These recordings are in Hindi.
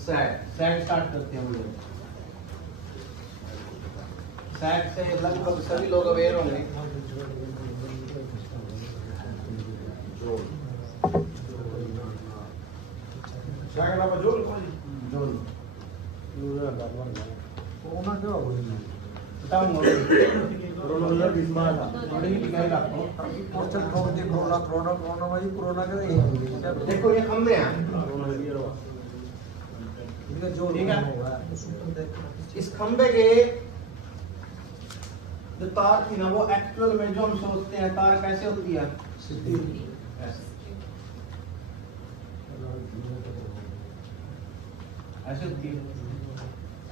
सैग स्टार्ट करते हैं हम लोग। सैग से लगभग सभी लोग अवेयर होंगे। देखो ये खंबे हैं, ठीक है। इस खंबे के जो तार थी ना, वो एक्चुअल में जो हम सोचते हैं तार कैसे होती है, ऐसे होती है,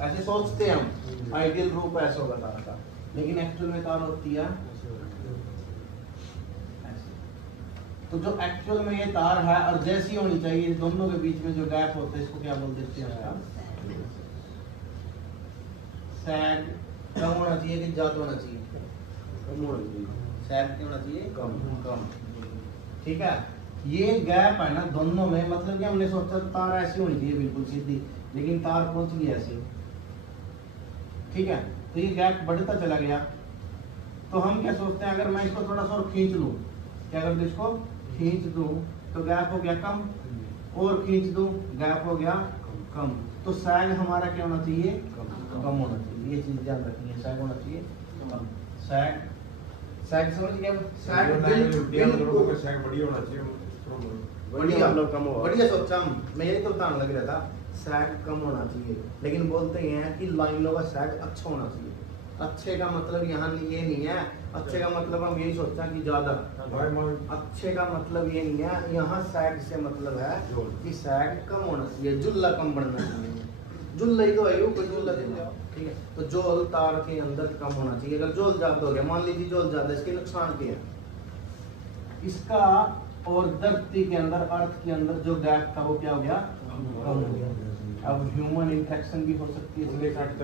ऐसे सोचते हैं हम, आइडियल रूप ऐसा होगा तार का, लेकिन एक्चुअल में तार होती है ऐसे। तो जो एक्चुअल में ये तार है और जैसी होनी चाहिए, दोनों के बीच में जो गैप होता है इसको क्या बोल देते हैं, सैग कम होना चाहिए कि ज्यादा होना चाहिए, कम होना चाहिए। सैग क्या होना चाहिए, कम। ठीक है, ये गैप है ना दोनों में, मतलब कि हमने सोचा तार ऐसी होनी चाहिए बिल्कुल सीधी, लेकिन तार पहुंच गई ऐसे, ठीक है। तो ये गैप बढ़ता चला गया, तो हम क्या सोचते हैं, अगर मैं इसको थोड़ा सा और खींच लूं, क्या कर दूं, इसको खींच दूं तो गैप हो गया कम, और खींच दूं गैप हो गया कम। तो सैग हमारा क्या होना चाहिए, कम होना चाहिए। ये चीज ध्यान रखनी है, सैग होना चाहिए कम। सैग समझ गया, सैग बिल्कुल सैग बढ़िया होना चाहिए, बढ़िया बढ़िया सोचा, मैं यही तो बताने लग रहा था, सैग कम होना चाहिए, लेकिन बोलते हैं कि लाइनों का सैग अच्छा होना चाहिए। अच्छे का मतलब यहाँ ये नहीं है, अच्छे का मतलब हम यही सोचते हैं कि ज्यादा, अच्छे का मतलब ये नहीं है, यहाँ सैग से मतलब है कि सैग कम होना चाहिए, जुल्ला कम बढ़ना चाहिए। जुल्ला ही तो है, कोई जुल्ला दे जाओ, ठीक है। तो जोल तार के अंदर कम होना चाहिए। अगर जोल ज्यादा हो गया, मान लीजिए जोल ज्यादा, इसके नुकसान क्या है, इसका और धरती के अंदर, अर्थ के अंदर जो गैप था वो क्या हो गया, कम हो गया। अब ह्यूमन इंटरेक्शन भी हो सकती है इसके साथ,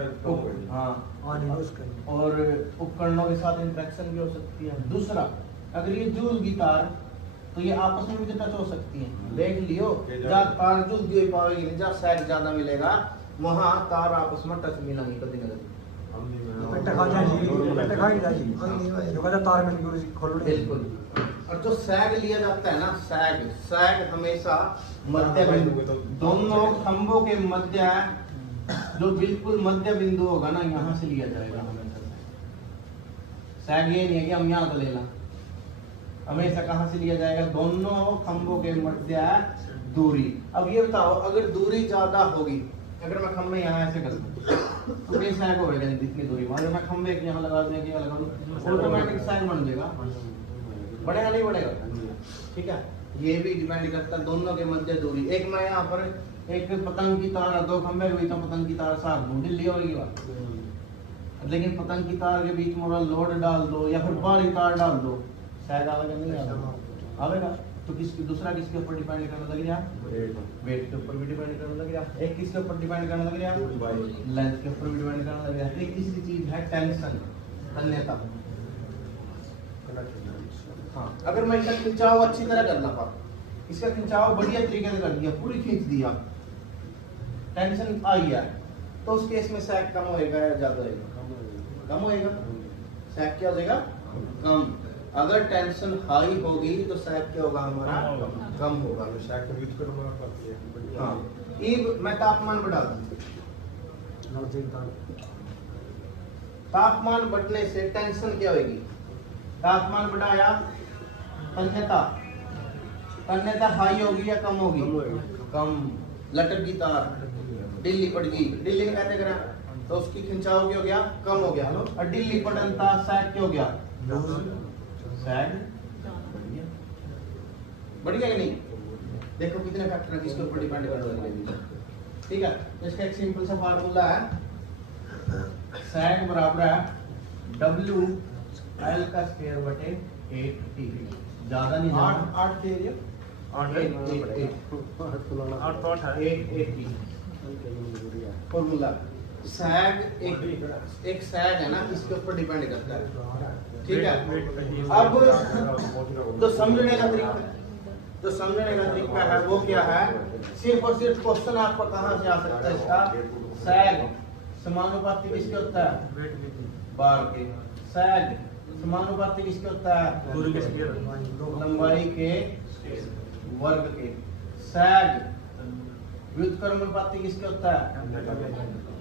हाँ, और उपकरणों के साथ इंटरेक्शन भी हो सकती है। दूसरा, अगर ये जूल की तार, तो ये आपस में भी टच हो सकती है। देख लियो, जहाँ तार जुलती हुई पाएगी, जहाँ सैग ज्यादा मिलेगा वहाँ तार आपस में टच मिलेंगी कभी न कभी, बिल्कुल। और जो सैग लिया जाता है ना, सैग हमेशा मध्य बिंदु, दोनों खंभों के मध्य, जो बिल्कुल मध्य बिंदु होगा ना, यहाँ से लिया जाएगा हमेशा। सैग ये नहीं है कि हम यहाँ से लेना, हमेशा कहाँ से लिया जाएगा, दोनों खंभों के मध्य दूरी। अब ये बताओ, अगर दूरी ज्यादा होगी, अगर मैं खंभे यहाँ ऐसे कर दूं तो ये सैग होगा जितनी दूरी, अगर मैं खंभे यहाँ लगा दूं, यहाँ लगा दूं, ऑटोमेटिक सैग बन जाएगा, बढ़ेगा नहीं बढ़ेगा, ठीक है। ये भी डिपेंड करता है दोनों के मध्य दूरी। एक मैं यहाँ पर एक पतंग की तार, दो खंभे के बीच में पतंग की तार साफ दूं, ढिल्ली होगी बात, लेकिन पतंग की तार के बीच में लोड डाल दो या फिर बारी तार डाल दो, सैग आवेगा नहीं आवेगा। तो दूसरा किसके ऊपर डिपेंड करने लग गया, वेट के ऊपर भी डिपेंड करने लग गया। एक किसके ऊपर डिपेंड करने लग गया, लेंथ के ऊपर भी डिपेंड करने लग गया। एक तीसरी चीज है टेंशन, तन्यता। हाँ, अगर मैं इसका खिंचाव अच्छी तरह कर लगा, इसका खिंचाव बढ़िया तरीके से कर दिया, पूरी खींच दिया, टेंशन आई है, तो उस केस में सैग कम होएगा या ज्यादा होएगा, कम होएगा। सैग क्या हो जाएगा, कम। अगर टेंशन हाई होगी तो सैग क्या होगा हमारा, कम होगा। हाँ, अब मैं तापमान बढ़ा दूं, तापमान बढ़ने से टेंशन क्या होगी, तापमान बढ़ाया, तन्यता हाई होगी या कम होगी, कम। लटक की तार ढीली पड़ गई, ढीली कहते करा, तो उसकी खिंचाव क्या हो गया, कम हो गया। और ढीली पड़नता सैग क्या हो गया, सैग बढ़ गया कि नहीं। देखो कितने फैक्टर किसके ऊपर डिपेंड कर रहे हैं, ठीक है। तो इसका एक सिंपल सा फार्मूला है, सैग बराबर है W L का स्क्वायर बटे 8T, ज्यादा नहीं, 8 दे रही है, 8T फॉर्मूला। सैग एक सैग है ना, इसके ऊपर डिपेंड करता है, ठीक है। अब तो समझने का तरीका, जो समझने का तरीका है वो क्या है, सिर्फ और सिर्फ क्वेश्चन आपको कहाँ से आ सकता है इसका, सैग समानुपाती किसके होता है, बार के। सैग समानुपाती किसके होता है, लंबाई के वर्ग के। सैग व्युत्क्रमानुपाती किसके होता है,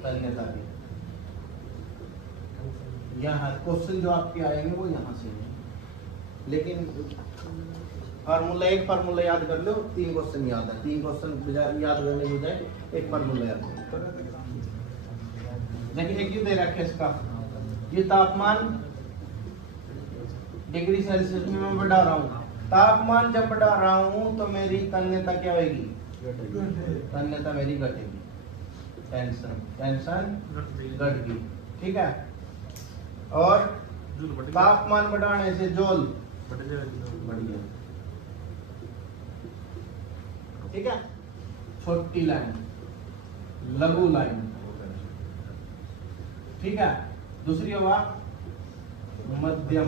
तन्यता के। यहाँ क्वेश्चन जो आपके आएंगे वो यहाँ से हैं, लेकिन फार्मूला, एक फार्मूला याद कर लो, 3 क्वेश्चन याद है। 3 क्वेश्चन याद करने की बजाय एक फार्मूला याद करो। देखिए क्यों दे रखा है इसका, ये तापमान डिग्री सेल्सियस में मैं बढ़ा रहा हूँ। तापमान जब बढ़ा रहा हूँ तो मेरी तन्यता क्या होगी, तन्यता मेरी घटेगी, टेंशन घट गई, ठीक है। और तापमान बढ़ाने से जोल बढ़ गया, ठीक है। छोटी लाइन, लघु लाइन, ठीक है। दूसरी हुआ मध्यम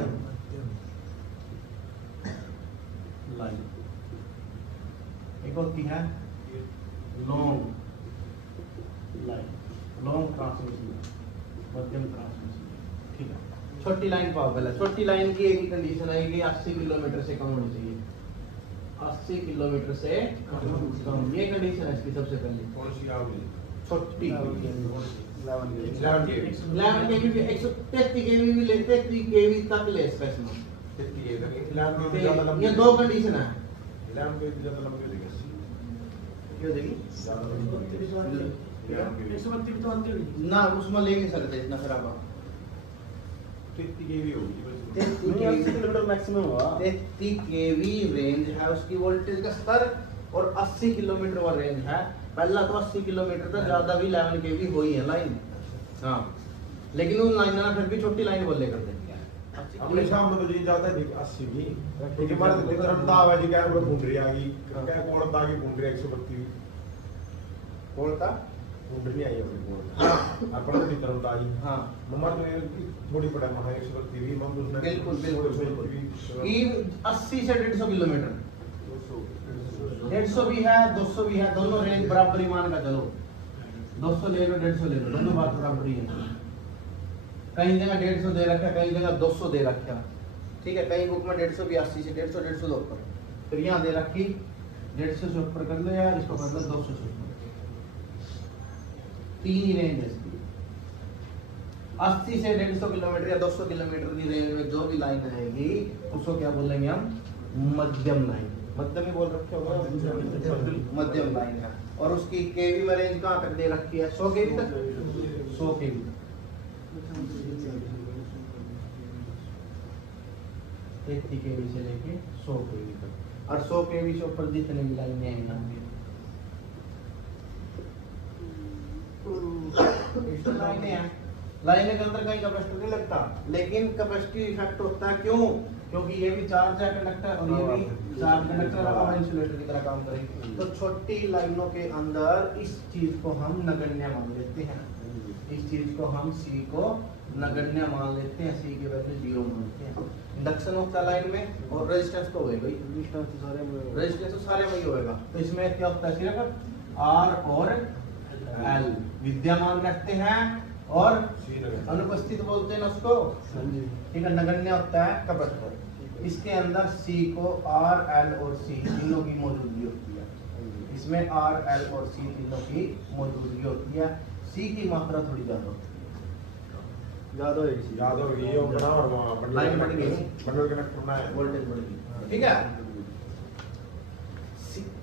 लाइन, एक होती है लॉन्ग लाइन, लॉन्ग ट्रांसमिशन, मध्यम ट्रांसमिशन, ठीक है। छोटी लाइन पाओ पहले। छोटी लाइन की एक ही कंडीशन है कि 80 किलोमीटर से कम होनी चाहिए, 80 किलोमीटर से कम, ये कंडीशन है इसकी सबसे पहले। कौन सी आओगी, छोटी 11 केवी 133 केवी भी ले, 33 केवी तक ले स्पेशल। ये 2 कंडीशन है। क्यों देगी ना, उसमें ले नहीं सकते इतना खराब। 33 किलोमीटर मैक्सिमम हुआ, 33 केवी रेंज है उसकी वोल्टेज का स्तर, और 80 किलोमीटर वो रेंज है। पहला तो 80 किलोमीटर था, ज्यादा भी 11 केवी हुई है लाइन, हाँ। लेकिन उन लाइन ना फिर भी छोटी लाइन बोले करते हैं अपने सामने तो जी जाता है 80 भी, क्योंकि मारे तो तरफ दावा जी क्या गुंडरी आ गई, क्या कोड़ता की गुंडरी 132 बोलता गुंडरी आई अपने कोड़, हां अपने की तरफ आई, हां मम्मा तो थोड़ी पड़ा महा 132 भी मम उसने बिल्कुल बिल्कुल कि 80 से 150 किलोमीटर, 150 भी है 200 भी है, दोनों रेंज बराबरी मान का चलो, 200 ले लो 150 ले लो, दोनों बात बराबरी है। कहीं जगह 150 दे रखा, कहीं जगह 200 दे रखा, ठीक है। कहीं बुक में 150 भी 80 से 150, 150 दो ऊपर, फिर यहाँ दे रखी 150 से ऊपर कर लो या इसको कर लो 200 से ऊपर, 3 ही रेंज है इसकी। 80 से 150 किलोमीटर या 200 किलोमीटर की रेंज में जो भी लाइन रहेगी उसको क्या बोलेंगे हम, मध्यम लाइन। मध्यम ही बोल रखे होगा, मध्यम लाइन है। और उसकी केवी में रेंज कहाँ तक दे रखी है, 100 केवी तक, 100 केवी, 33 केवी से लेके 100 केवी तक। और 100 केवी से ऊपर जितने भी लाइनें हैं यहाँ लाइनें हैं, लाइनें के अंदर कहीं कैपेसिटर नहीं लगता, लेकिन कैपेसिटी इफेक्ट होता है। क्यों? क्योंकि ये भी चार्ज है कंडक्टर और ये भी चार्ज कंडक्टर और इंसुलेटर की तरह काम करेगी। तो छोटी लाइनों के अंदर इस चीज को हम नगण्य मान लेते हैं, इस चीज को हम सी को नगण्य मान लेते हैं, सी के बदले 0 मानते हैं। इंडक्शन होता है लाइन में, और रेजिस्टेंस तो होएगा ही, रेजिस्टेंस तो सारे में ही होएगा। तो इसमें क्या होता है, सिर्फ आर और एल विद्यमान रखते हैं और अनुपस्थित बोलते हैं ना उसको, ठीक है। नगण्य होता है कैपेसिटर, इसके अंदर सी को आर एल और सी तीनों की मौजूदगी होती है, इसमें आर एल और सी तीनों की मौजूदगी होती है। सी की मात्रा थोड़ी ज्यादा होती है, ज्यादा होगी ये बड़ा, और वहां लाइन बढ़ गई, बंडल कनेक्ट करना है, वोल्टेज बढ़ गई, ठीक है।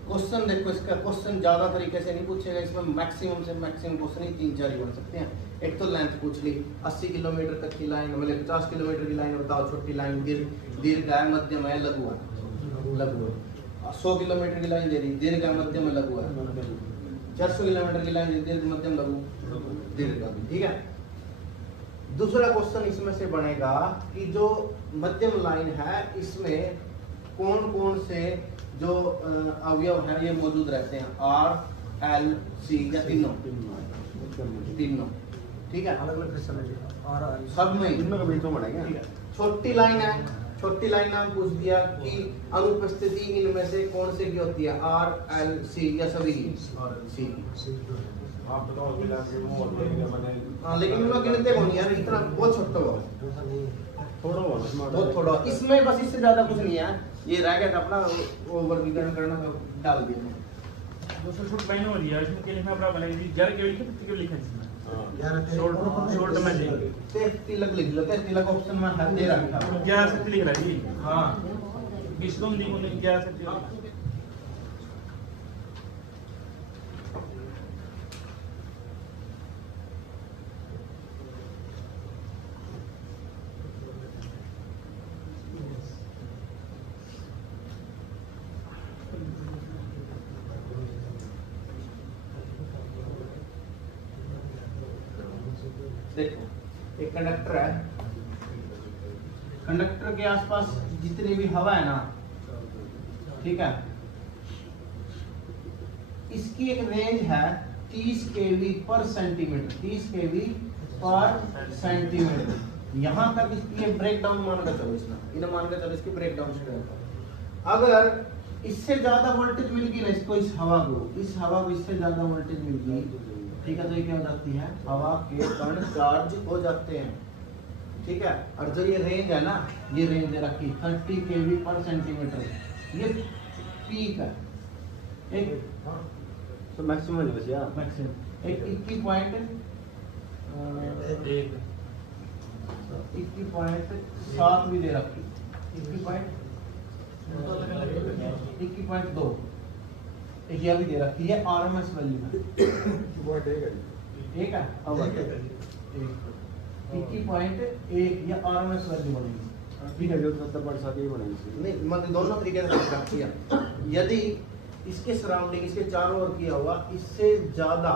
क्वेश्चन देखो, इसका क्वेश्चन ज्यादा तरीके से नहीं पूछेगा, इसमें मैक्सिमम से मैक्सिमम क्वेश्चन ही 3-4 ही बन सकते हैं। एक तो लेंथ पूछ ली, 80 किलोमीटर तक की लाइन, मतलब 50 किलोमीटर की लाइन बताओ, छोटी लाइन, दीर्घ है, मध्यम है, लघु है, लघु है। 100 किलोमीटर की लाइन दे रही, दीर्घ है, मध्यम है, लघु है। 400 किलोमीटर की लाइन, दीर्घ, मध्यम, लघु, दीर्घ, ठीक है। दूसरा क्वेश्चन इसमें से बनेगा कि जो मध्यम लाइन है इसमें कौन कौन से जो अवयव है ये मौजूद रहते हैं, आर एल सी या तीनों, ठीक है, अलग अलग सब में इनमें का बीच में बढ़ेगा, ठीक है। छोटी लाइन है, छोटी लाइन नाम पूछ दिया कि अनुपस्थिति इनमें से कौन से की होती है, आर एल सी या सभी की सी। आप बताओ मिला के वो होते हैं मैंने। हाँ लेकिन उन्होंने गिनते कौन यार, इतना बहुत छोटा हुआ, थोड़ा बहुत थोड़ा, इसमें बस इससे ज्यादा कुछ नहीं है। ये रह गया था अपना वो वर्गीकरण करना, तो डाल दिया। 200 छोट लाइन हो लिया, इसमें के लिखना पड़ा बनाई 11 के लिखे 50 के लिखा इसमें शॉर्ट में जी 33 लिख लो, 33 ऑप्शन में है दे रखा है। 11 से लिख रहा जी। हाँ 20 को नहीं बोले 11 से देखो एक कंडक्टर है, कंडक्टर के आसपास जितनी भी हवा है ना, ठीक है, इसकी एक रेंज है 30 केवी पर सेंटीमीटर, 30 केवी पर सेंटीमीटर। यहां तक इसकी ब्रेक डाउन मान के चलो, इसमें मान के चलो इसकी ब्रेक डाउन स्ट्रेंथ। अगर इससे ज्यादा वोल्टेज मिल गई ना इसको, इस हवा को इससे ज्यादा वोल्टेज मिल गई, ठीक है, तो ये क्या हो जाती है, हवा के कण चार्ज हो जाते हैं, ठीक है। और जो ये रेंज है ना, ये रेंज दे रखी 30 केवी पर सेंटीमीटर, ये पीक है, एक तो मैक्सिमम है भैया, मैक्सिमम एक 21.7 भी दे रखी, 21.2 एक यह भी दे रखी है, आरएमएस वैल्यू है, एक है अब 21.1 या आरएमएस वैल्यू बनेगी, ठीक है, जो 70% ही बनेगी। नहीं मतलब दोनों तरीके से रख किया। यदि इसके सराउंडिंग, इसके चारों ओर किया हुआ, इससे ज्यादा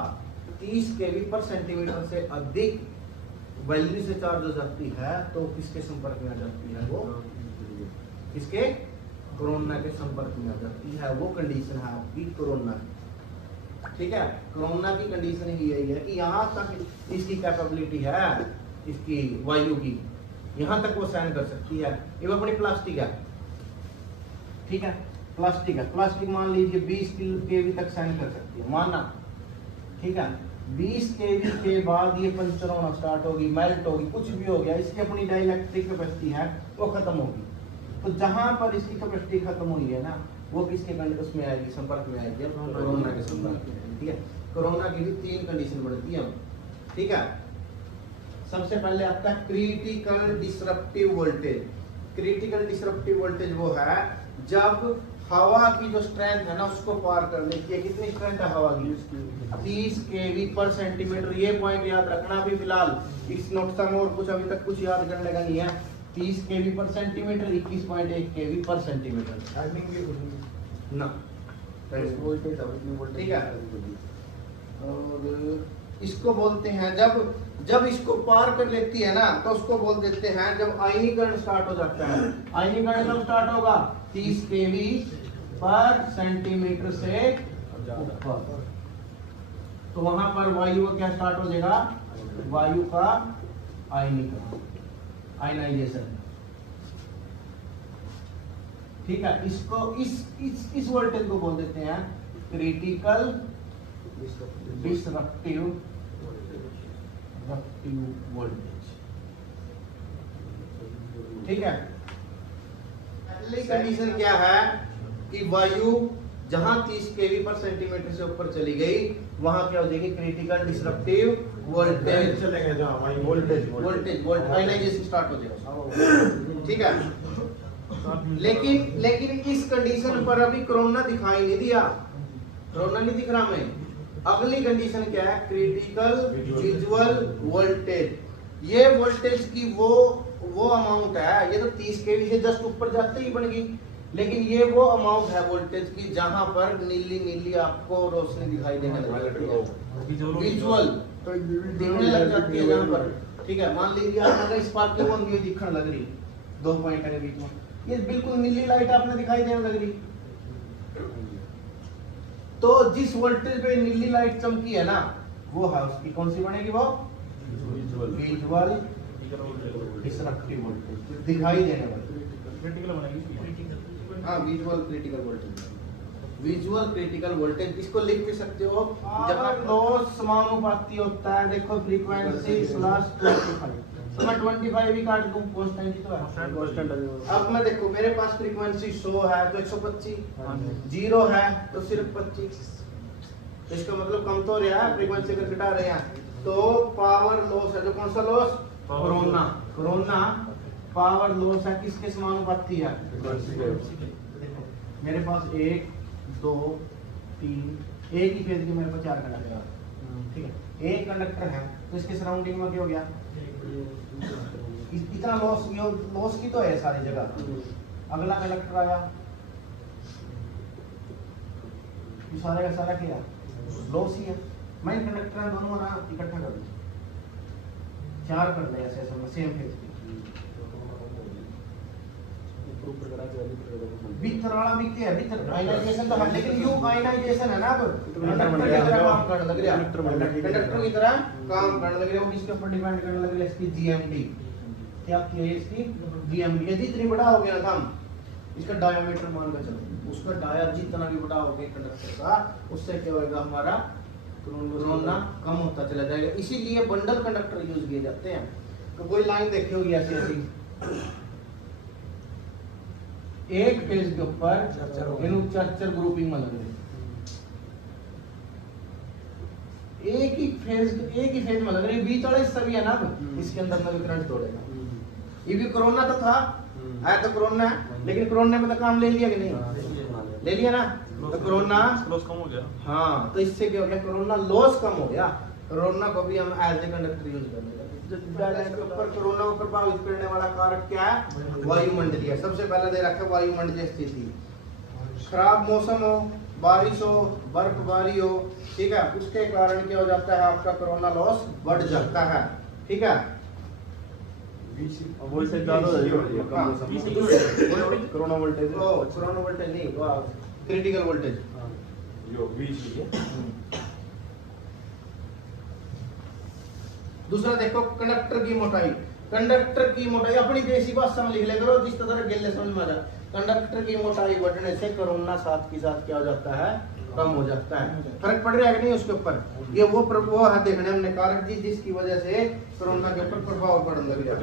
30 केवी पर सेंटीमीटर से अधिक वैल्यू से चार्ज हो जाती है, तो किसके संपर्क में आ जाती है, वो किसके, कोरोना के संपर्क में आ जाती है। वो कंडीशन है आपकी कोरोना की, ठीक है। कोरोना की कंडीशन ही यही है कि यहाँ तक इसकी कैपेबिलिटी है, इसकी वायु की, यहाँ तक वो सहन कर सकती है। ये अपनी प्लास्टिक है, ठीक है, प्लास्टिक है, प्लास्टिक मान लीजिए 20 केवी तक सहन कर सकती है, माना, ठीक है। 20 केवी के बाद ये पंचर होना स्टार्ट होगी, मेल्ट होगी, कुछ भी हो गया, इसकी अपनी डाइलेक्ट्रिक कैपेसिटी है, वो खत्म होगी। तो जहां पर इसकी कैपेसिटी खत्म हुई है ना, वो किसके उसमें आएगी, संपर्क में आएगी, कोरोना के संपर्क में, ठीक है। कोरोना की भी 3 कंडीशन बढ़ती है, ठीक है। सबसे पहले आपका critical disruptive voltage. Critical disruptive voltage वो है जब हवा की जो स्ट्रेंथ है ना, उसको पार कर लेती है। कितनी स्ट्रेंथ है हवा की, 30 केवी पर सेंटीमीटर। ये पॉइंट याद रखना भी, फिलहाल इस नोट में और कुछ अभी तक कुछ याद करने का नहीं है। 30 केवी पर सेंटीमीटर, 21.1 केवी पर सेंटीमीटर ना, ठीक है। और इसको बोलते हैं जब इसको पार कर लेती है ना, तो उसको बोल देते हैं जब आयनीकरण स्टार्ट हो जाता है। आयनीकरण कब स्टार्ट होगा, 30 केवी पर सेंटीमीटर से ऊपर, तो वहां पर वायु क्या स्टार्ट हो जाएगा, वायु का आयनीकरण, आयनाइजेशन, ठीक है। इसको इस वोल्टेज को बोल देते हैं क्रिटिकल डिसरप्टिव वोल्टेज, ठीक है। पहली कंडीशन क्या है कि वायु जहां 30 केवी पर सेंटीमीटर से ऊपर चली गई, वहां क्या हो जाएगी, क्रिटिकल डिसरप्टिव वोल्टेज चलेगा, जहां वोल्टेज आयनाइजेशन स्टार्ट हो जाएगा, ठीक है। लेकिन इस कंडीशन पर अभी कोरोना दिखाई नहीं दिया, कोरोना नहीं दिख रहा हमें। अगली कंडीशन क्या है, क्रिटिकल विजुअल वोल्टेज। ये वोल्टेज की वो अमाउंट है, ये तो 30 केवी से जस्ट ऊपर जाते ही बन गई, लेकिन ये वो अमाउंट है वोल्टेज की जहां पर नीली नीली आपको रोशनी दिखाई देने लग जाती है, विजुअल दिखने लग जाती है जहां पर, ठीक है। मान लीजिए आपको स्पार्कलिंग होती हुई दिखने लग रही, 2 पॉइंट के बीच में ये बिल्कुल नीली लाइट आपने दिखाई देने लग रही, तो जिस वोल्टेज पे नीली लाइट चमकी है ना, वो है उसकी कौन सी बनेगी, वो विजुअल डिसरप्टिव वोल्टेज, दिखाई देने वाली। क्रिटिकल बनाएगी। हाँ, visual critical voltage, visual critical voltage इसको लिख भी सकते हो। जब लॉस समानुपाती होता है, देखो फ्रीक्वेंसी स्लैश 25, तो मैं 25 भी काट दूं, कांस्टेंट ही तो है। कांस्टेंट है। अब मैं देखो मेरे पास फ्रीक्वेंसी 100 है तो 125, 0 है तो सिर्फ 25, तो इसका मतलब कम तो रहा है, फ्रीक्वेंसी अगर घटा रहे हैं तो पावर लॉस है। जो कौन सा loss? Corona. Corona power loss है, किसके समानुपाती है? देखो मेरे पास 1 2 3 एक ही फेज के मेरे पास 4 कंडक्टर है, ठीक है। एक कंडक्टर है तो इसके सराउंडिंग में क्या हो गया? इतना लॉस की तो है सारी जगह। अगला कंडक्टर आया, ये सारे का सारा क्या लॉस ही है। मैं कंडक्टर दोनों ना इकट्ठा कर दूं, 4 कर ले ऐसे ऐसे सेम फेज की। बिथराड़ा भी क्या है? बिथर आयनाइजेशन तो है, लेकिन यू आयनाइजेशन है ना। अब कंडक्टर की तरह काम करने लग रहा है, कंडक्टर की तरह काम करने लग रहा है। वो किसके ऊपर डिपेंड करने लग रहा है? इसकी जीएमडी। क्या किया है? इसकी जीएमडी। यदि इतनी बड़ा हो गया था, इसका डायमीटर मान कर चलो, उसका डाया जितना भी बड़ा हो गया कंडक्टर का, उससे क्या होगा? हमारा कोरोना कम होता चला जाएगा। इसीलिए बंडल कंडक्टर यूज किए जाते हैं। तो कोई लाइन देखी होगी ऐसी ऐसी, एक फेज के ऊपर इन्हों 4 ग्रुपिंग में लग रहे, एक ही फेज में लग रही। बीच वाला हिस्सा भी है ना, इसके अंदर में करंट तोड़ेगा। ये भी कोरोना तो था, आया तो कोरोना है, लेकिन कोरोना में तो काम ले लिया कि नहीं? ले लिया ना, तो कोरोना लॉस कम हो गया। हाँ, तो इससे क्या हो गया? कोरोना लॉस कम हो गया। कोरोना को भी हम एज ए कंडक्टर यूज करने लगे। के ऊपर कोरोना को प्रभावित करने वाला कारक क्या है? वायुमंडलीय। सबसे पहले दे रखा है वायुमंडलीय स्थिति। खराब मौसम हो, बारिश हो, बर्फबारी हो, ठीक है, उसके कारण क्या हो जाता है? आपका कोरोना लॉस बढ़ जाता है, ठीक है। वोल्टेज ज्यादा हो जाएगा कोरोना वोल्टेज। कोरोना वोल्टेज नहीं, क्रिटिकल वोल्टेज। जो बीच है। दूसरा देखो कंडक्टर की मोटाई। कंडक्टर की मोटाई अपनी देसी भाषा में लिख ले करो, जिस तरह गेले समझ में आ जाए। कंडक्टर की मोटाई बढ़ने से कोरोना साथ के साथ क्या हो जाता है? कम हो जाता है। फर्क पड़ रहा है कि नहीं उसके ऊपर? ये वो है देखने हमने कारक जी जिसकी वजह से कोरोना के ऊपर प्रभाव पड़ने लग गया।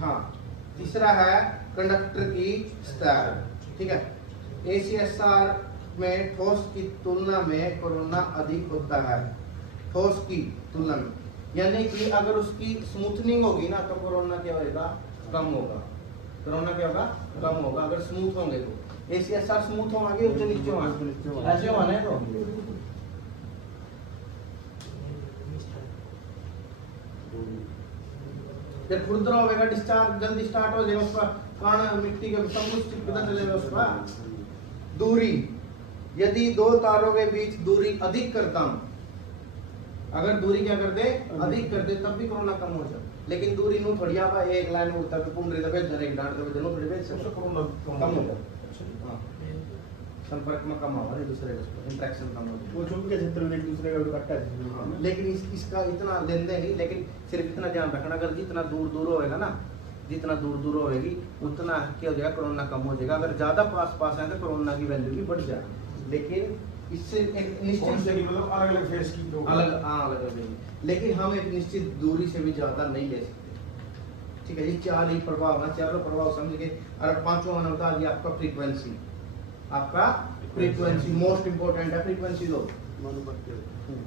हाँ, तीसरा है कंडक्टर की स्तर, ठीक है। ACSR में ठोस की तुलना में कोरोना अधिक होता है, ठोस की तुलना में। यानी कि अगर उसकी स्मूथनिंग होगी ना तो कोरोना क्या होगा? कम होगा। कोरोना क्या होगा? कम होगा अगर स्मूथ होंगे तो। ACSR स्मूथ होंगे, ऊंचे नीचे होंगे, ऐसे होना है। तो जब खुरदरा होगा, डिस्चार्ज जल्दी स्टार्ट हो जाएगा, उसका कण मिट्टी के सब कुछ पता चलेगा उसका। दूरी, यदि 2 तारों के बीच दूरी अधिक करता हूं, अगर दूरी क्या कर दे? अधिक कर दे, तब भी कोरोना कम हो जाए। लेकिन दूरी नु थोड़ी आप एक लाइन उड़ता है पुंडरी दबे जरे एक डांट दबे जनो थोड़ी बेच से कोरोना कम हो जाए। हां, संपर्क में कम होगा, दूसरे का इंटरेक्शन कम हो जाए। वो चुप के क्षेत्र में एक दूसरे का काटता है। लेकिन इसका इतना लेन देन नहीं, लेकिन सिर्फ इतना ध्यान रखना, अगर जितना दूर होएगा ना, जितना दूर होएगी उतना क्या हो जाएगा? कोरोना कम हो जाएगा। अगर ज्यादा पास है तो कोरोना की वैल्यू भी बढ़ जाएगी। लेकिन इससे एक निश्चित मतलब अलग-अलग फेस की तो अलग, लेकिन हम एक निश्चित दूरी से भी ज्यादा नहीं ले सकते, ठीक है। ये 4 ही प्रभाव ना, चारों प्रभाव समझ के। और 5वां मैंने बता दिया आपका फ्रीक्वेंसी। आपका फ्रीक्वेंसी मोस्ट इंपोर्टेंट है, फ्रीक्वेंसी दो।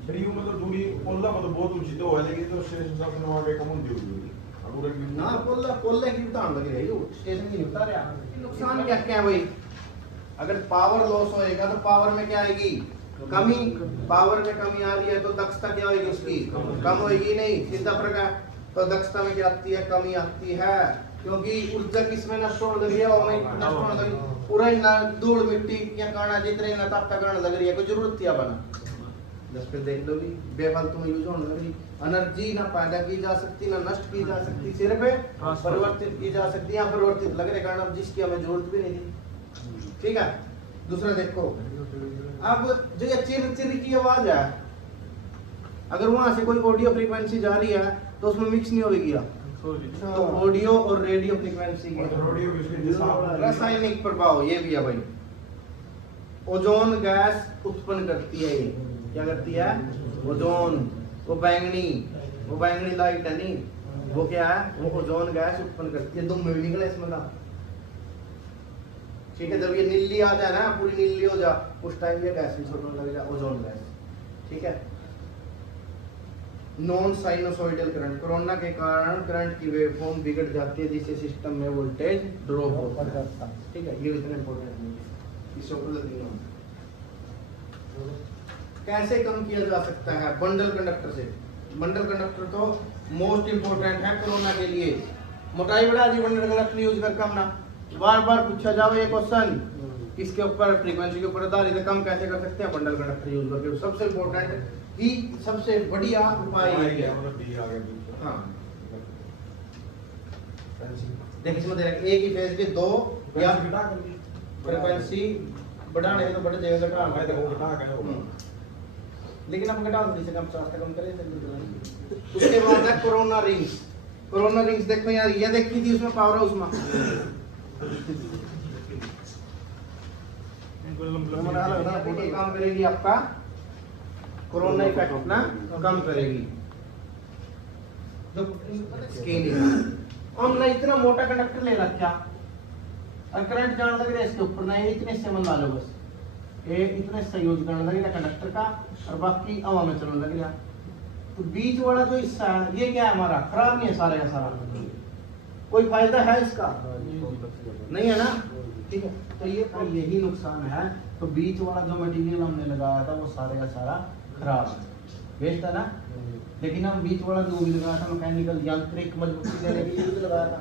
रियू मतलब दूरी पोल्ला मतलब बहुत ऊंची तो है, लेकिन तो स्टेशन से अपने वहां के कम होती होगी ना। पोल्ला की बता लग रही है, स्टेशन की नहीं बता रहा। नुकसान क्या क्या है भाई? अगर पावर लॉस होएगा तो पावर में क्या आएगी? कमी। पावर में कमी आ रही है तो दक्षता क्या होगी उसकी? कम होगी नहीं, सीधा प्रकार। तो दक्षता में क्या आती है? कमी आती है, क्योंकि ऊर्जा किसमें नष्ट होने लगी है? वो में नष्ट होने लगी। पूरा ना धूल मिट्टी या काना जितने ना तापता करने लग रही है, कोई जरूरत थी बना? 10 पे देख लो भी, बेफालतू में यूज होने लग रही। एनर्जी ना पैदा की जा सकती, ना नष्ट की जा सकती, सिर्फ परिवर्तित की जा सकती है। परिवर्तित लग रहे कारण जिसकी हमें जरूरत भी नहीं थी, ठीक है। दूसरा देखो, अब जो ये चिर चिर की आवाज है, अगर वहां से कोई ऑडियो फ्रीक्वेंसी जा रही है तो उसमें मिक्स नहीं होगी। तो ऑडियो और रेडियो फ्रीक्वेंसी के रासायनिक प्रभाव ये भी है भाई। ओजोन गैस उत्पन्न करती है, ये क्या करती है? ओजोन, वो बैंगनी लाइट है नहीं, वो क्या है? वो ओजोन गैस उत्पन्न करती है। धुआं भी निकले इसमें का, ठीक है। जब ये नीली आ जाए ना, पूरी नीली हो जा, उस टाइम ये गैस भी छोड़ने लग जाए, ओजोन गैस, ठीक है। नॉन साइनोसॉइडल करंट, कोरोना के कारण करंट की वेवफॉर्म बिगड़ जाती है जिससे सिस्टम में वोल्टेज ड्रॉप होता है, ठीक है। ये इतना इंपॉर्टेंट नहीं है, इससे ऊपर जल्दी ना। कैसे कम किया जा सकता है? बंडल कंडक्टर से। बंडल कंडक्टर तो मोस्ट इंपोर्टेंट है कोरोना के लिए। मोटाई बढ़ा दी, बंडल कंडक्टर यूज कर कम ना। बार बार पूछा जाओ ये क्वेश्चन, किसके ऊपर? फ्रीक्वेंसी के ऊपर आधारित है। कम कैसे कर सकते हैं? बंडल कंडक्टर यूज करके। सबसे इंपॉर्टेंट ही, सबसे बढ़िया उपाय ये है। हाँ, देखिए इसमें दे रखा है, एक ही फेज के दो या फ्रीक्वेंसी बढ़ाने तो बढ़ जाएगा, घटा लेकिन हम घटा दो, कम 50 तक कम करें। उसके बाद है कोरोना रिंग्स। कोरोना रिंग्स देखो यार, ये देखी थी उसमें पावर हाउस में, काम करेगी आपका कोरोना इफेक्ट ना, कम करेगी। हमने इतना मोटा कंडक्टर ले रखा और करंट जाने लग रहा है इसके ऊपर ना, इतने से मन ला लो बस, ये इतने से यूज करने लग रहा कंडक्टर का, और बाकी हवा में चलने लग गया। तो बीच वाला जो हिस्सा है ये क्या है हमारा? खराब नहीं है सारा का सारा, कोई फायदा है इसका? नहीं है ना, ठीक है। तो ये यही नुकसान है। तो बीच वाला जो मटेरियल हमने लगाया था वो सारे का सारा खराब है, वेस्ट है ना। लेकिन हम बीच वाला जो भी लगाया था मैकेनिकल यांत्रिक मजबूती देने के लिए लगाया था,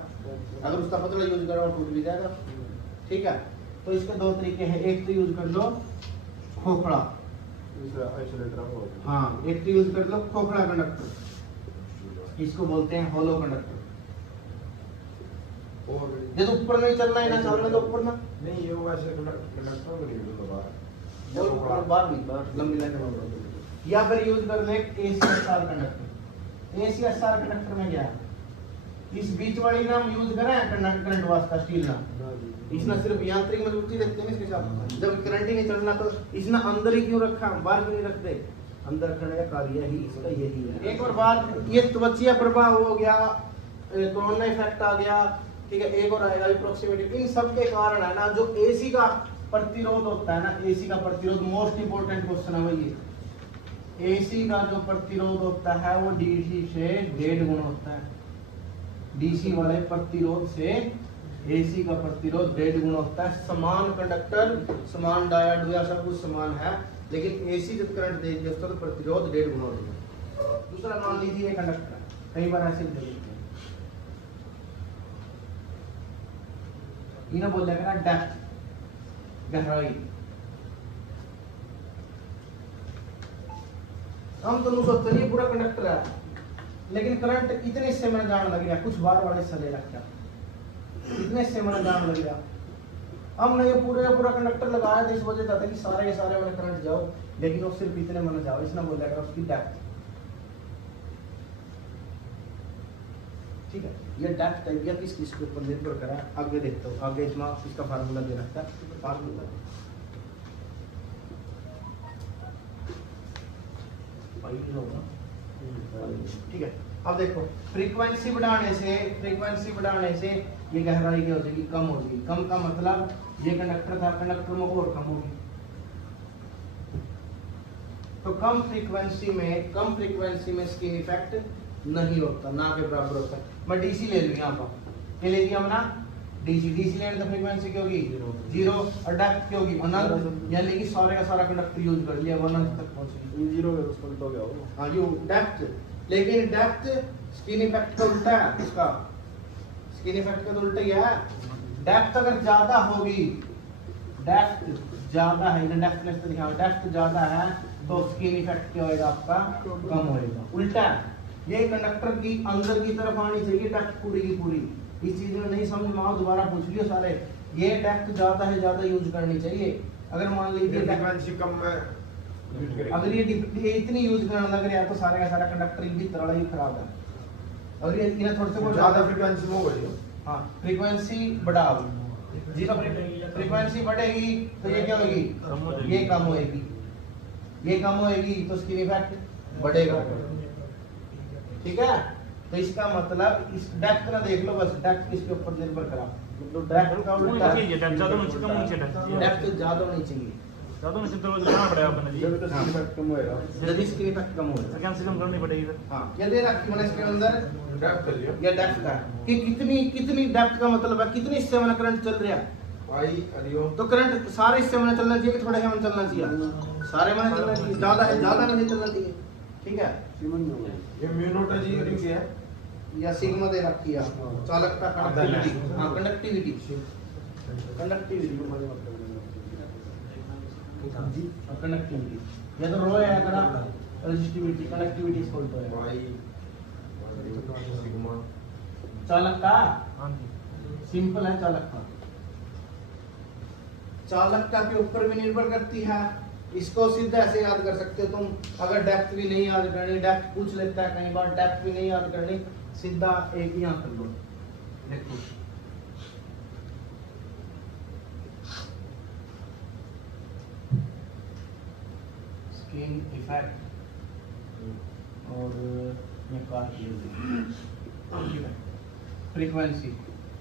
अगर उसका पतला यूज करो टूट भी जाएगा, ठीक है। तो इसके दो तरीके हैं, एक तो यूज कर लो खोखला, हाँ, एक तो यूज कर लो खोखला कंडक्टर, इसको बोलते हैं होलो कंडक्टर। जब ऊपर नहीं चलना है ना, चलना तो ऊपर ना नहीं, ये वैसे कंडक्टर में नहीं होता और बार भी लंबी लाइन में, या फिर यूज कर ले ACSR कंडक्टर। ACSR कंडक्टर में क्या है? इस बीच वाली ना हम यूज करें करंट वास्ता स्टील ना, इसने सिर्फ यांत्रिक मजबूती देते हैं इसके साथ। जब करंट ही नहीं चलना तो इसने अंदर ही क्यों रखा, बाहर क्यों नहीं रखते? अंदर रखने का कार्य ही इसका यही है। एक और बात, ये त्वचीय प्रभाव हो गया, कोरोना इफेक्ट आ गया, ठीक है। एक और आएगा अप्रोक्सीमेटी। इन सब के कारण है ना, जो AC का प्रतिरोध होता है ना, AC का प्रतिरोध मोस्ट इंपोर्टेंट क्वेश्चन है भाई। AC का जो प्रतिरोध होता है वो DC से 1.5 गुना होता है। DC वाले प्रतिरोध से AC का प्रतिरोध 1.5 गुना होता है। समान कंडक्टर, समान डायोड या सब कुछ समान है, लेकिन AC जब करंट देगी उसका तो प्रतिरोध 1.5 गुना होगा। दूसरा मान लीजिए कंडक्टर, कई बार ऐसे इन्हें बोल जाएगा ना डेप्थ, गहराई। हम तो सोचते नहीं पूरा कंडक्टर है, लेकिन करंट इतने हिस्से में जाने लग गया, कुछ बार वाले हिस्सा ले रखा, इतने हिस्से में जाने लग गया। हमने ये पूरा कंडक्टर लगाया था इस वजह था कि सारे के सारे वाले करंट जाओ, लेकिन वो सिर्फ इतने मन जाओ, इसने बोल जाएगा उसकी डेप्थ, ठीक है। ये डेप्थ टाइप या किस के ऊपर निर्भर करा, आगे देखते हो, आगे इसमें इसका फार्मूला दे रखा है, फार्मूला ठीक है। अब देखो फ्रीक्वेंसी बढ़ाने से ये गहराई क्या हो जाएगी? कम हो जाएगी। कम का मतलब ये कंडक्टर था, कंडक्टर में और कम होगी। तो कम फ्रीक्वेंसी में स्किन इफेक्ट नहीं होता, ना के बराबर होता है। मैं DC ले लूँ यहाँ पर, ये ले लिया हमने DC लेने तो फ्रीक्वेंसी क्या होगी? 0 और डेप्थ क्या होगी? अनंत, यानी कि सारे का सारा कंडक्टर यूज कर लिया, अनंत तक पहुंचेगी। 0 है उसको तो क्या होगा? हाँ, ये डेप्थ। लेकिन डेप्थ स्किन इफेक्ट का उल्टा है, इसका स्किन इफेक्ट का तो उल्टा ही है। डेप्थ अगर ज्यादा होगी, डेप्थ ज्यादा है, इधर डेप्थनेस तो दिखाओ, डेप्थ ज्यादा है तो स्किन इफेक्ट क्या होएगा? आपका कम होएगा। उल्टा है, ये कंडक्टर की अंदर की तरफ आनी चाहिए डेप्थ पूरी की पूरी। इस चीज में नहीं समझ में आओ दोबारा पूछ लियो सारे, ये डेप्थ ज्यादा है, ज्यादा यूज करनी चाहिए। अगर मान लीजिए फ्रीक्वेंसी कम में, अगर ये इतनी यूज करने लग रहा है तो सारे का सारा कंडक्टर भी तरह ही खराब है। और ये इन्हें थोड़े से वो ज्यादा फ्रीक्वेंसी में होगा जी। हाँ फ्रीक्वेंसी बढ़ाओ, जीरो फ्रीक्वेंसी बढ़ेगी तो ये क्या होगी, ये कम होएगी, ये कम होएगी तो स्क्रीन इफेक्ट बढ़ेगा। ठीक है, तो इसका मतलब इस डेप्थ ना देख लो, बस डेप्थ किसके ऊपर निर्भर करा, तो डेप्थ का उल्टा डेप्थ ज्यादा होनी चाहिए, यदि स्क्रीन इफेक्ट कम होगा कम करनी पड़ेगी सर। हाँ ये दे रखी मैंने इसके अंदर डेप्थ है जी। ये डेप्थ का है कि कितनी डेप्थ का मतलब है कितनी हिस्से में करंट चल रहा है, आई अरियो तो करंट सारे हिस्से में चलना चाहिए कि थोड़े से में चलना चाहिए, सारे में चलना चाहिए, ज्यादा है ज्यादा में नहीं चलना चाहिए। ठीक है, ये म्यू नोट है जी, अरियो क्या है? या सिग्मा दे रखी है चालकता कंडक्टिविटी, हाँ कंडक्टिविटी कंडक्टिविटी या तो रो है करा रेजिस्टिविटी कंडक्टिविटी इसको बोलते हैं। वाई सिग्मा चालकता हाँ जी सिंपल है, चालकता चालकता के ऊपर भी निर्भर करती है। इसको सीधा ऐसे याद कर सकते हो तुम, अगर डेप्थ भी नहीं याद करनी, डेप्थ पूछ लेता है कई बार, डेप्थ भी नहीं याद करनी, सीधा एक यहाँ कर लो, देखो स्क्रीन इफेक्ट और ये काट दिया फ्रीक्वेंसी,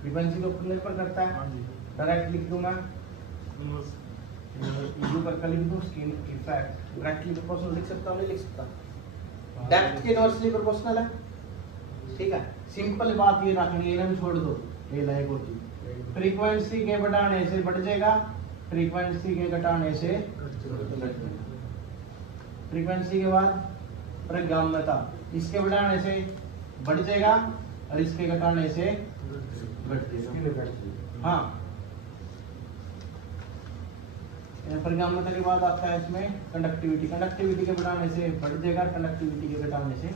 फ्रीक्वेंसी के ऊपर निर्भर करता है। हाँ जी डायरेक्ट लिख दूंगा, यू पर लिख दूं स्क्रीन इफेक्ट, डायरेक्टली प्रोपोर्शनल लिख सकता हूं, नहीं लिख सकता, डेप्थ के इनवर्सली प्रोपोर्शनल है। ठीक है, सिंपल बात ये रखनी है, इन्हें छोड़ दो, ये लाइक होती फ्रीक्वेंसी के बढ़ाने से बढ़ जाएगा, फ्रीक्वेंसी के घटाने से फ्रीक्वेंसी के बाद प्रगाम्यता, इसके बढ़ाने से बढ़ जाएगा और इसके घटाने से घट जाएगा। हाँ प्रगाम्यता के बाद आता है इसमें कंडक्टिविटी, कंडक्टिविटी के बढ़ाने से बढ़ जाएगा, कंडक्टिविटी के घटाने से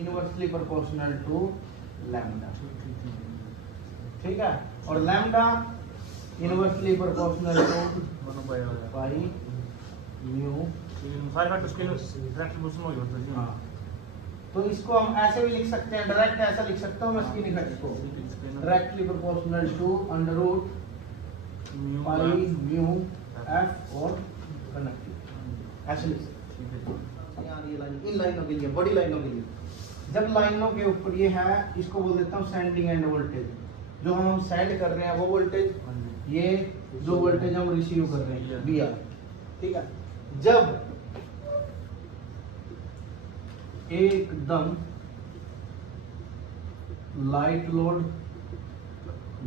इनवर्सली प्रोपोर्शनल टू लैम्डा। ठीक है, और lambda inversely proportional to pi mu. हाँ तो इसको हम ऐसे भी लिख सकते हैं, डायरेक्ट ऐसा लिख सकता हूँ मैं स्क्रीन इफेक्ट को, directly proportional to under root pi mu F और कंडक्टिविटी, ऐसे लिख सकते हैं। यार ये लाइन इन लाइनों के लिए, बड़ी लाइनों के लिए, जब लाइनों के ऊपर ये है, इसको बोल देता हूँ सेंडिंग एंड वोल्टेज, जो हम सेंड कर रहे हैं वो वोल्टेज, ये जो वोल्टेज हम रिसीव कर रहे हैं वी आर। ठीक है, जब एकदम लाइट लोड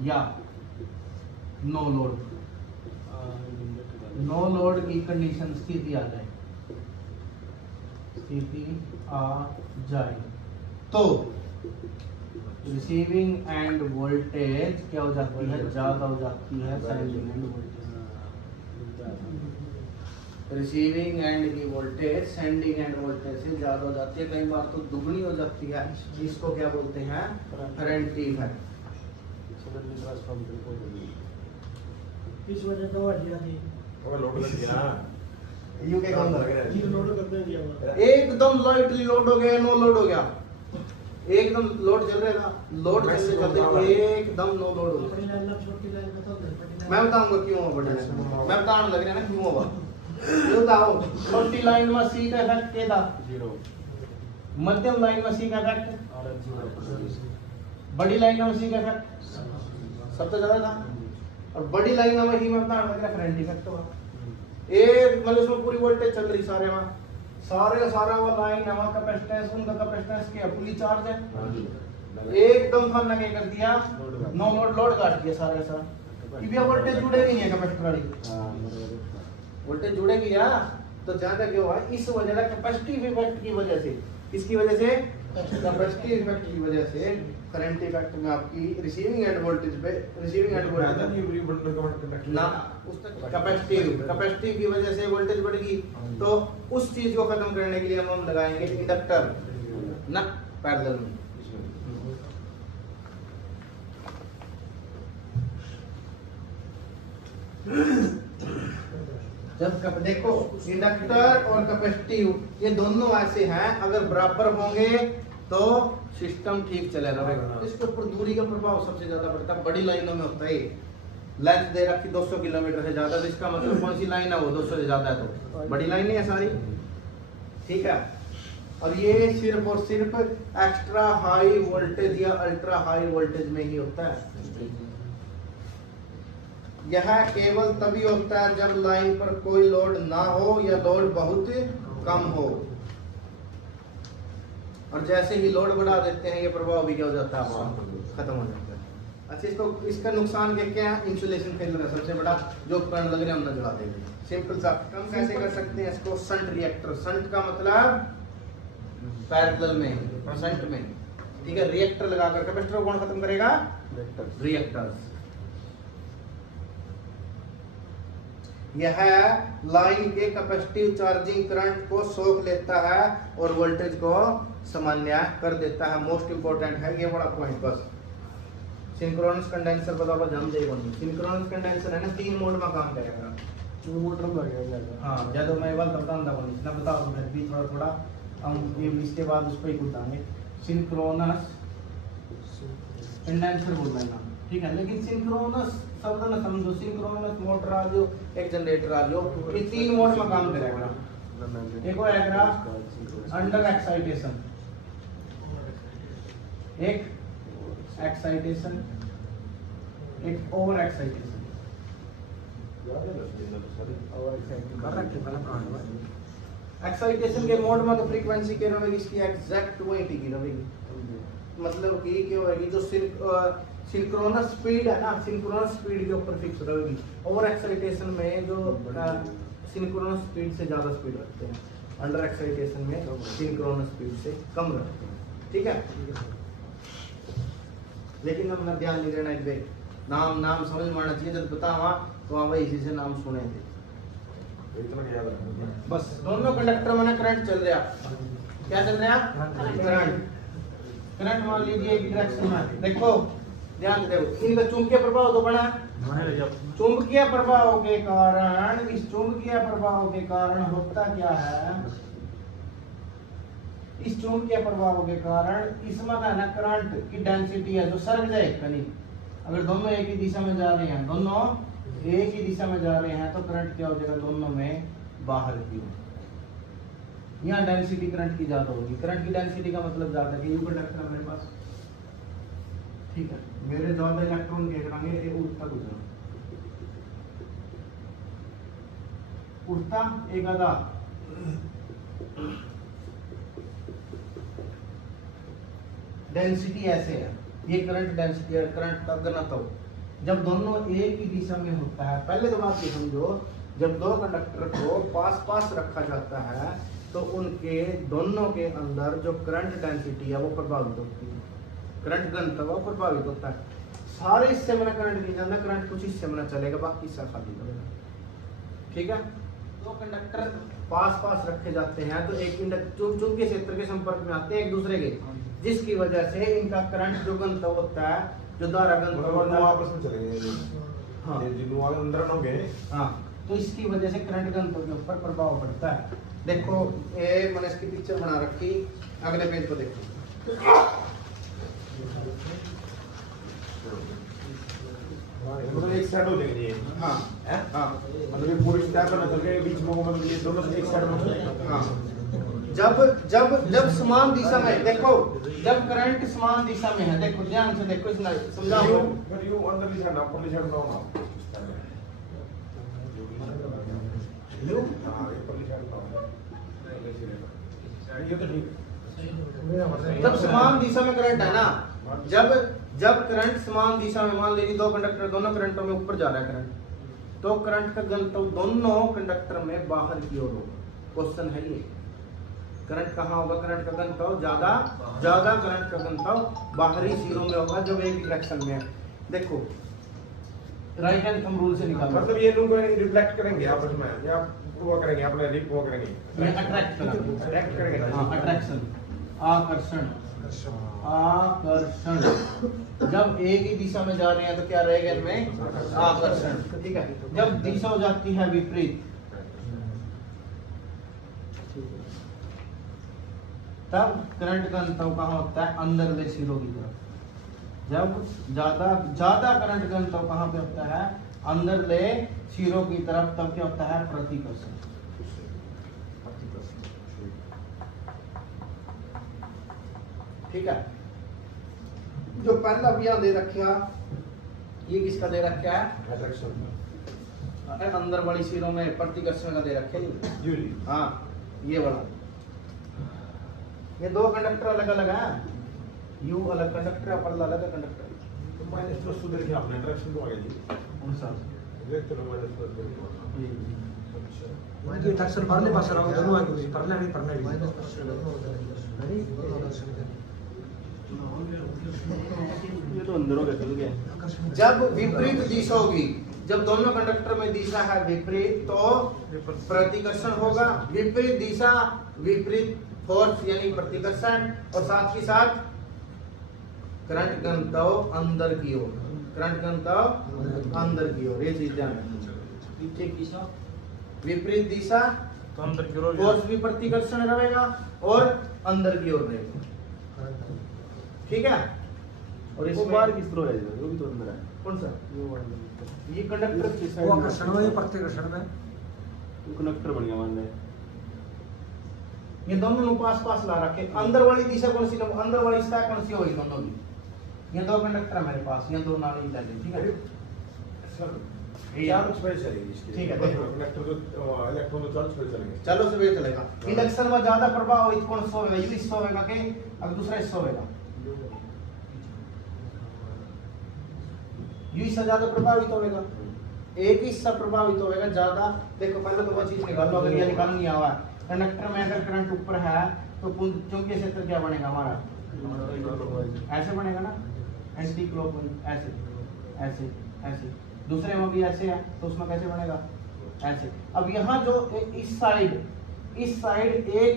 या नो लोड, नो लोड की कंडीशन स्थिति आ जाए, तो रिसीविंग एंड वोल्टेज क्या हो जाती है, ज्यादा हो जाती है sending end voltage. Receiving end की वोल्टेज सेंडिंग एंड वोल्टेज से ज्यादा हो जाती है, कई बार तो दुगनी हो जाती है, इसको क्या बोलते हैं, करंट इफेक्ट। इस वजह से बढ़ जाती वो लोड लग गया यू के कौन है लोड करते हैं एकदम लाइटली लोड हो गया, नो लोड हो गया, एकदम लोड चल रहा था, लोड चलते एकदम नो लोड हो गया। छोटी लाइन मैं बताऊंगा क्यों हुआ बड़े लाइन, मैं बताने लग रहा है ना क्यों हुआ, ये बताओ। छोटी लाइन में सी का इफेक्ट क्या था, जीरो, मध्यम लाइन में सी का इफेक्ट, बड़ी लाइन में सी का इफेक्ट सबसे ज्यादा था, और बड़ी लाइन में ही मैं बताने लग रहा करंट इफेक्ट हुआ। एक मतलब उसमें पूरी वोल्टेज चल रही सारे में, सारे का सारा वो लाइन है, वहाँ कैपेसिटेंस, उनका कैपेसिटेंस क्या फुली चार्ज है, एकदम फन ने क्या कर दिया, नो लोड काट दिया सारे का सारा, क्योंकि वोल्टेज जुड़ेगी नहीं है कैपेसिटर वाली, वोल्टेज जुड़ेगी या तो ज्यादा क्यों हुआ, इस वजह से कैपेसिटिव इफेक्ट की वजह से, किसकी वजह से, कैपेसिटिव इफेक्ट की वजह से करंट इफेक्ट में आपकी रिसीविंग एंड वोल्टेज पे, रिसीविंग एंड वोल्टेज ना उस तक कैपेसिटिव की वजह से वोल्टेज बढ़ेगी, तो उस चीज को खत्म करने के लिए हम लगाएंगे इंडक्टर ना पैरेलल में। जब देखो इंडक्टर और कैपेसिटिव ये दोनों ऐसे हैं, अगर बराबर होंगे तो सिस्टम ठीक चले रहेगा। इसके ऊपर दूरी का प्रभाव सबसे ज्यादा पड़ता है, बड़ी लाइनों में होता है। लेंथ दे रखी 200 किलोमीटर से ज्यादा, तो इसका मतलब कौन सी लाइन है वो 200 से ज्यादा है, तो बड़ी लाइन है सारी, ठीक है। और ये सिर्फ और सिर्फ एक्स्ट्रा हाई वोल्टेज या अल्ट्रा हाई वोल्टेज में ही होता है। यह केवल तभी होता है जब लाइन पर कोई लोड ना हो या लोड बहुत कम हो, और जैसे ही लोड बढ़ा देते हैं ये प्रभाव भी क्या हो जाता है, खत्म हो जाता है। अच्छा, इसको इसका नुकसान क्या है, इंसुलेशन फेलियर है सबसे बड़ा, जो करंट लग रहे हैं हम जला देंगे। सिंपल सा कम कैसे कर सकते हैं इसको, शंट रिएक्टर, शंट का मतलब पैरेलल में, शंट में, ठीक है। रिएक्टर लगाकर कैपेसिटर कौन खत्म करेगा, रिएक्टर्स। यह लाइन के कैपेसिटिव चार्जिंग करंट को सोख लेता है और वोल्टेज को सामान्य कर देता है। मोस्ट इंपोर्टेंट है ये बड़ा पॉइंट। बस सिंक्रोनस कंडेंसर बताओ, जान देगा नहीं। सिंक्रोनस कंडेंसर है ना, 3 मोड में काम करेगा। मोटर लगेगा। हाँ, जब मैं वाला बताऊंगा ना, बताओ फिर भी थोड़ा थोड़ा हम ये इसके बाद उस पर ही बताएंगे। सिंक्रोनस कंडेंसर बोल देना, ठीक है। लेकिन सिंक्रोनस शब्द ना समझो, सिंक्रोनस मोटर आ जो, एक जनरेटर आ जो, ये 3 मोड में काम करेगा। एक आएगा अंडर एक्साइटेशन, एक एक्साइटेशन, एक ओवर एक्साइटेशन। एक्साइटेशन के मोड में तो फ्रीक्वेंसी क्या रहेगी इसकी, एग्जैक्ट 280 की रहेगी। मतलब कि क्या होगी, जो सिंक्रोनस स्पीड है ना, सिंक्रोनस स्पीड के ऊपर फिक्स रहेगी। ओवर एक्साइटेशन में जो सिंक्रोनस स्पीड से ज्यादा स्पीड रखते हैं, अंडर एक्साइटेशन में सिंक्रोनस स्पीड से कम रखते हैं, ठीक है। लेकिन हमने ध्यान नहीं देना, एक नाम समझ में आना चाहिए। जब बतावा तो हाँ भाई इसी से नाम सुने थे, बस। दोनों कंडक्टर में करंट चल रहा, क्या चल रहा, करंट मान लीजिए एक डायरेक्शन में। देखो ध्यान दो, इनका चुंबकीय प्रभाव तो बड़ा है। चुंबकीय प्रभाव के कारण, इस चुंबकीय प्रभाव के कारण होता क्या है, इस चुंबकीय प्रभाव के कारण इसमें का ना करंट की डेंसिटी है जो सर्ग जाए कहीं। अगर दोनों एक ही दिशा में जा रहे हैं, दोनों एक ही दिशा में जा रहे हैं, तो करंट क्या हो जाएगा, दोनों में बाहर की हो। यहाँ डेंसिटी करंट की ज्यादा होगी। करंट की डेंसिटी का मतलब ज्यादा है कि यू कंडक्टर है मेरे पास, ठीक है। मेरे ज्यादा इलेक्ट्रॉन क्या करेंगे, ये उड़ता गुजरा, उड़ता एक आधा, डेंसिटी ऐसे है, ये करंट डेंसिटी है, करंट का घनत्व। जब दोनों एक ही दिशा में होता है, पहले तो बात ये समझो, जब दो कंडक्टर को पास पास रखा जाता है तो उनके दोनों के अंदर जो करंट डेंसिटी है वो प्रभावित होती है, करंट घनत्व वो प्रभावित होता है। सारे हिस्से में करंट नहीं जाना, करंट कुछ हिस्से में चलेगा, बाकी हिस्सा खाली रहेगा, ठीक है। दो कंडक्टर पास पास रखे जाते हैं तो एक चुंबकीय क्षेत्र के संपर्क में आते हैं एक दूसरे के, जिसकी वजह से इनका करंट जो घनत्व होता है, जो धारा घनत्व होता है, आपस में चलेंगे। हाँ, ये जिन्हों अंदर न गए, हाँ, तो इसकी वजह से करंट घनत्व के ऊपर प्रभाव पड़ता है। देखो ये मैंने इसकी पिक्चर बना रखी, अगले पेज को देखो। मतलब एक साइड हो जाएंगे ये। हाँ हाँ, मतलब ये पूरी स्टैप बना चल के बीच में, मतलब ये दोनों एक साइड में चलेंगे। हाँ, जब जब जब समान दिशा में, देखो जब करंट समान दिशा में है, देखो ध्यान से देखो, समझाओ। फिर यू अंदर की साइड, ऊपर की साइड में होना। यू हाँ, ऊपर की साइड में। ये तो ठीक है। जब समान दिशा में करंट है ना, जब करंट समान दिशा में, मान लीजिए दो कंडक्टर, दोनों करंटों में ऊपर जा रहा है करंट, तो करंट का घनत्व दोनों कंडक्टर में बाहर की ओर होगा। क्वेश्चन है ये, करंट कहाँ होगा, करंट का घनत्व ज्यादा करंट का घनत्व बाहरी सिरों में होगा जब एक डायरेक्शन में है। देखो राइट हैंड थंब रूल से निकालो, मतलब ये लोग रिफ्लेक्ट करेंगे आपस में, या वो करेंगे अपने रिप वो करेंगे, अट्रैक्ट करेंगे। हाँ, अट्रैक्शन, आकर्षण, आकर्षण। जब एक ही दिशा में जा रहे हैं तो क्या रहेगा इनमें, आकर्षण, ठीक है। जब दिशा हो जाती है विपरीत, तब करंट घनत्व कहाँ होता है? अंदर ले सिरों की तरफ। जब ज्यादा करंट घनत्व कहाँ पे होता है? अंदर ले सिरों की तरफ, तब क्या होता है? प्रतिकर्षण। ठीक है। जो पहला भी यहाँ दे रखा, ये किसका दे रखा है? अंदर वाली सिरों में प्रतिकर्षण का दे रखे। हाँ, ये वाला। ये दो कंडक्टर अलग अलग है, यू अलग कंडक्टर है, पल्ला अलग कंडक्टर। तो माइनस प्लस उधर क्या आपने इंटरेक्शन तो आ गया जी। कौन सा? वेक्टर माइनस प्लस मैं तो अक्सर पढ़ने पास रहा हूं, दोनों आगे मुझे पढ़ना नहीं ये तो अंदरों के चल गया। जब विपरीत दिशा होगी, जब दोनों कंडक्टर में दिशा है विपरीत, तो प्रतिकर्षण होगा। विपरीत दिशा, विपरीत फोर्स यानी प्रतिकर्षण, और साथ ही साथ करंट घनत्व अंदर की ओर, करंट घनत्व अंदर की ओर। ये चीज ध्यान रखनी। विपरीत दिशा तो अंदर की ओर फोर्स भी प्रतिकर्षण रहेगा और अंदर की ओर रहेगा। ठीक है। और वो इसमें बाहर किस तरह है? वो भी तो अंदर है। कौन सा? ये कंडक्टर किस वो आकर्षण में, प्रतिकर्षण में कनेक्टर बन गया मान ले। ये दोनों पास पास ला रखे। अंदर वाली दिशा कौन सी? अंदर वाली दिशा कौन सी होगी? दोनों की। ये दो कंडक्टर मेरे पास, ये दो नाली चल रही। ठीक है। सर ये चार्ज पे चलेगी इसकी। ठीक है, कनेक्टर तो इलेक्ट्रॉन तो चार्ज पे चलेंगे। चलो से वे चलेगा। इंडक्शन में ज्यादा प्रभावित कौन सा होगा? ये हिस्सा होगा कि अब दूसरा हिस्सा होगा? ये हिस्सा ज्यादा प्रभावित होगा। एक ही हिस्सा प्रभावित होगा ज्यादा। देखो पहले तो वो चीज निकाल लो, अगर ये निकाल नहीं आवा। कंडक्टर में अगर करंट ऊपर है तो चुंबकीय क्षेत्र क्या बनेगा हमारा? ऐसे बनेगा ना, एंटी क्लॉकवाइज, ऐसे ऐसे ऐसे। दूसरे में भी ऐसे है, तो उसमें कैसे बनेगा? ऐसे। अब यहाँ जो इस साइड एक,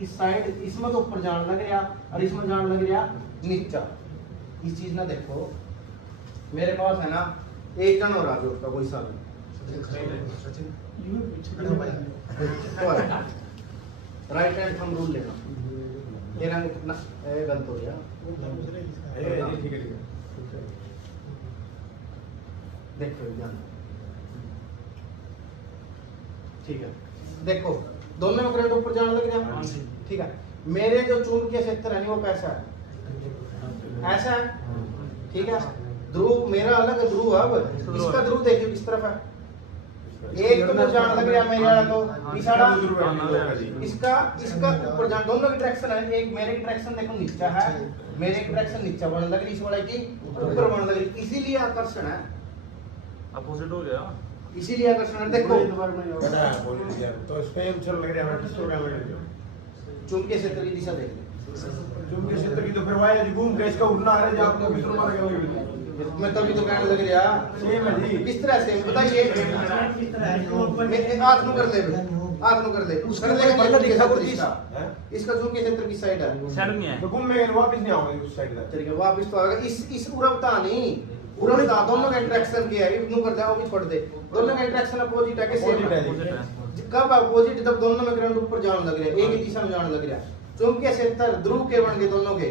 इस साइड इसमें तो ऊपर जान लग रहा और इसमें जान लग रहा नीचा। इस चीज ना देखो, मेरे पास है ना एक जन और आगे उसका कोई साल राइट हैंड थंब रूल लेना। तेरा कितना गलत हो गया। ठीक है। देखो ध्यान। ठीक है। देखो दोनों में करंट ऊपर जाने लग गया। ठीक है। मेरे जो चुंबकीय क्षेत्र है वो कैसा है? ऐसा है। ठीक है। ध्रुव मेरा अलग ध्रुव है। अब इसका ध्रुव देखिए किस तरफ है। एक तो जान लग रहा मेरे वाला तो इशारा, इसका ऊपर जान। दोनों की डायरेक्शन है। एक मेरे की डायरेक्शन देखो नीचा है, मेरे की डायरेक्शन नीचा बढ़ने लग रही, इस वाले की ऊपर बढ़ने लग रही। इसीलिए आकर्षण है, अपोजिट हो गया। इसीलिए आकर्षण है। देखो तो स्पेम चल लग रहा है किस तरह लग रहा है? चुंबकीय क्षेत्र की दिशा देख ले। चुंबकीय क्षेत्र की तो फिर वाया जी घूम के इसका उड़ना आ रहा है जो आपको किस तरह मारेगा? मैं तभी तो कहने लग रहा सेम है जी। किस तरह से बताइए। हाथ में कर ले, हाथ में कर ले। कर ले पहले दिखा वो चीज। इसका चुंबकीय क्षेत्र की साइड है। साइड में है। तो घूम में वापस नहीं आऊंगा उस साइड का। ठीक है, वापस तो आएगा। इस उड़वता नहीं, उड़वता दोनों का इंटरेक्शन किया है। इग्नोर कर दे, वो भी छोड़ दे। दोनों का इंटरेक्शन अपोजिट है कि सेम है? कब अपोजिट? जब दोनों में करंट ऊपर जाने लग रहा है, एक ही दिशा में जाने लग रहा है। चुंबकीय क्षेत्र ध्रुव के बन गए दोनों के।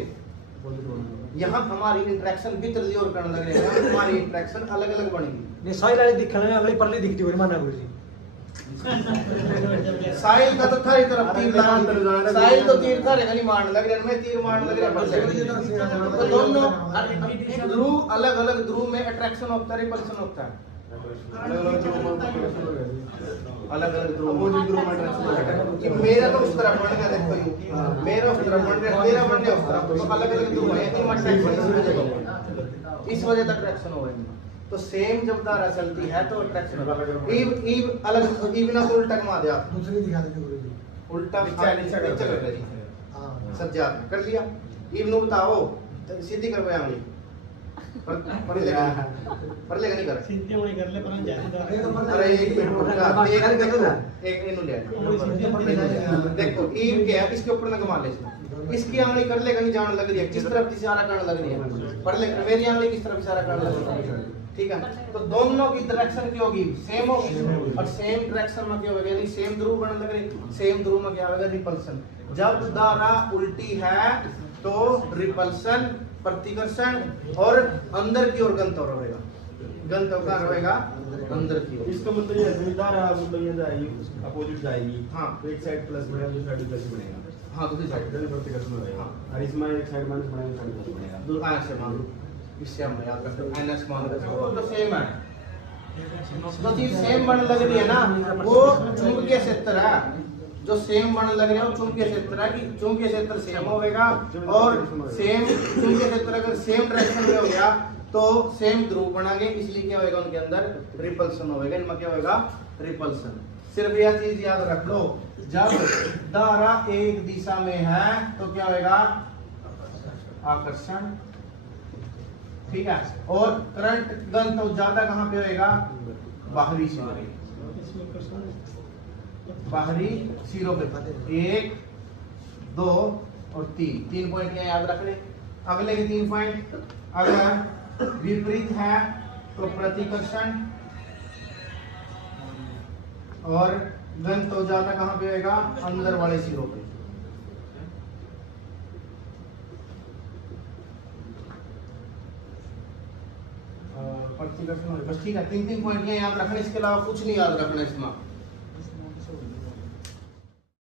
यहाँ हमारी इंटरेक्शन भीतर और करने लग रहे हैं, हमारी इंटरेक्शन अलग अलग बनेगी। नहीं साइल वाली दिखने में अगली परली दिखती हुई माना गुरुजी। साहिल का तो थारी तरफ तीर लगा, साहिल तो तीर थारे नहीं मारने लग रहा है, मैं तीर मारने लग रहा है। तो दोनों ध्रुव अलग अलग ध्रुव में अट्रैक्शन होता है, रिपल्शन होता है। अलग अलग ध्रुव में मेरा तो उस तरफ बन गया। देखो ये मेरा उस तरफ बन गया, तेरा बन गया उस तरफ। तो अलग अलग ध्रुव है, इस वजह तक अट्रैक्शन हो रही है। तो सेम जब धारा चलती है तो अट्रैक्शन होगा। ईव अलग ईव ना तो उल्टा घुमा दे आप। दूसरी दिखा दीजिए गुरुजी। उल्टा नीचे कर ले जी। सज्जा कर लिया। ईव नु बताओ सीधी कर पे आंगली पर लेगा नहीं कर। सीधी वही कर ले पर ज्यादा। अरे एक मिनट रुका, एक इनु ले। देखो ईव क्या है, इसके ऊपर ना घुमा ले। इसकी आंगली कर लेगा नहीं जाने लग रही है, किस तरफ इशारा करने लग रही है। पर ले मेरी आंगली किस तरफ इशारा करने लग रही है। ठीक है, तो दोनों की डायरेक्शन क्या होगी, सेम होगी, और सेम डायरेक्शन में क्या होगा, यानी सेम ध्रुव बन लग रही, सेम ध्रुव में क्या होगा, रिपल्सन। जब धारा उल्टी है तो रिपल्सन, प्रतिकर्षण, और अंदर की ओर गंतव्य रहेगा, गंतव्य कहाँ रहेगा, अंदर की ओर। इसका मतलब ये है धारा मतलब ये जाएगी अपोजिट जाएगी। हाँ। तो एक साइड प्लस बनेगा, दूसरी साइड प्लस बनेगा। हाँ, दूसरी साइड प्रतिकर्षण होगा। और इसमें एक साइड माइनस बनेगा, साइड प्लस बनेगा। ऐसे मान लो, इससे हम याद रखते हैं, माइनस मान लो, तो सेम है, जो चीज सेम बन लग रही है ना, वो चुंबकीय क्षेत्र है, जो सेम बन लग रहा है वो चुंबकीय क्षेत्र है, कि चुंबकीय क्षेत्र सेम होगा, और सेम चुंबकीय क्षेत्र अगर सेम डायरेक्शन में हो गया तो सेम ध्रुव बनाएंगे, इसलिए क्या होगा, उनके अंदर रिपल्सन होगा, इनमें क्या होगा, रिपल्सन। सिर्फ यह चीज याद रख लो, जब धारा एक दिशा में है तो क्या होगा, आकर्षण, ठीक है, और करंट गंतव्य ज्यादा कहां पे होएगा, बाहरी सिरों पे, बाहरी सिरों पे, 1 2 और 3 पॉइंट क्या याद रख ले। अगले के 3 पॉइंट, अगर विपरीत है तो प्रतिकर्षण, और गंतव्य ज्यादा कहां पे होएगा, अंदर वाले सिरों पे। प्रतिकर्षण, बस ठीक है, 3 पॉइंट याद रखना, इसके अलावा कुछ नहीं याद रखना इसमें।